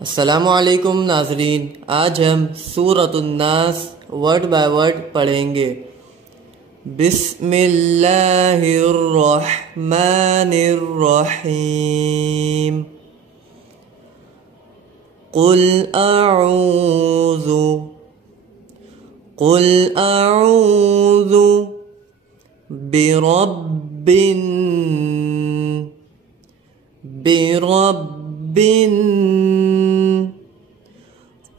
अस्सलामुअलैकुम नाजरीन, आज हम सूरतुन नास वर्ड बाय वर्ड पढ़ेंगे। बिस्मिल्लाहिर्रहमानिर्रहीम। कुल अऊज़ु बिरब्बिन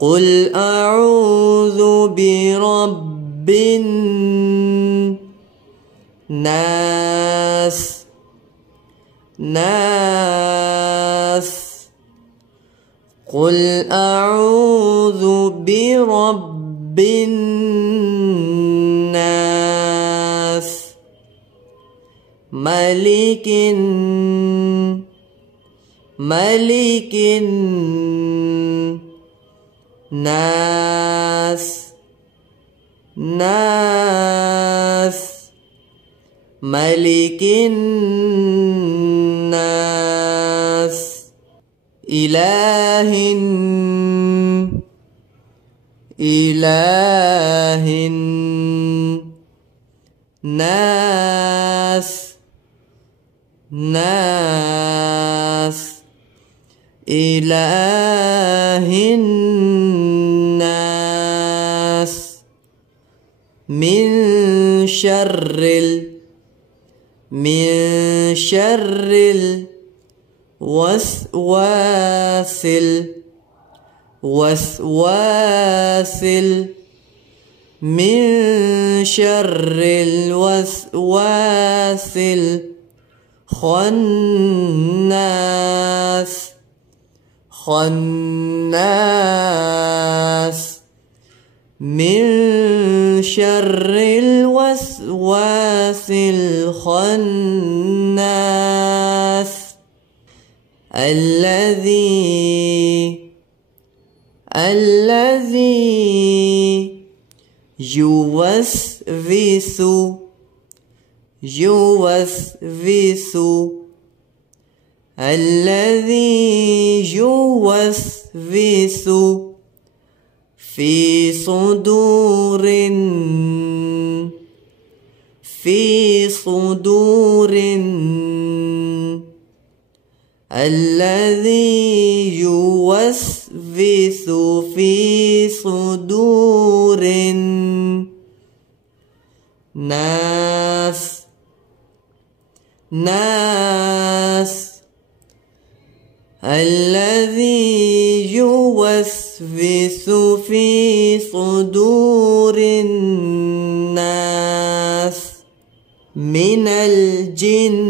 कुल अऊज़ु बिरब्बिन नास कुल अऊज़ु बिरब्बिन नास मलिकिन नास मलिकिन नास इलाहिन नास इलाहिन नास मिन शर्रिल वस्वासिल मिन शर्रिल वस्वासिल खन्नास मिन शर्रिल वस्वासिल खन्नास الذي يوسوس في صدور الذي يوسوس في صدور الناس الذي يوسوس في صدور الناس من الجنة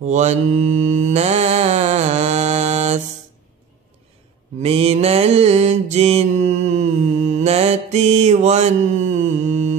والناس من الجنة والناس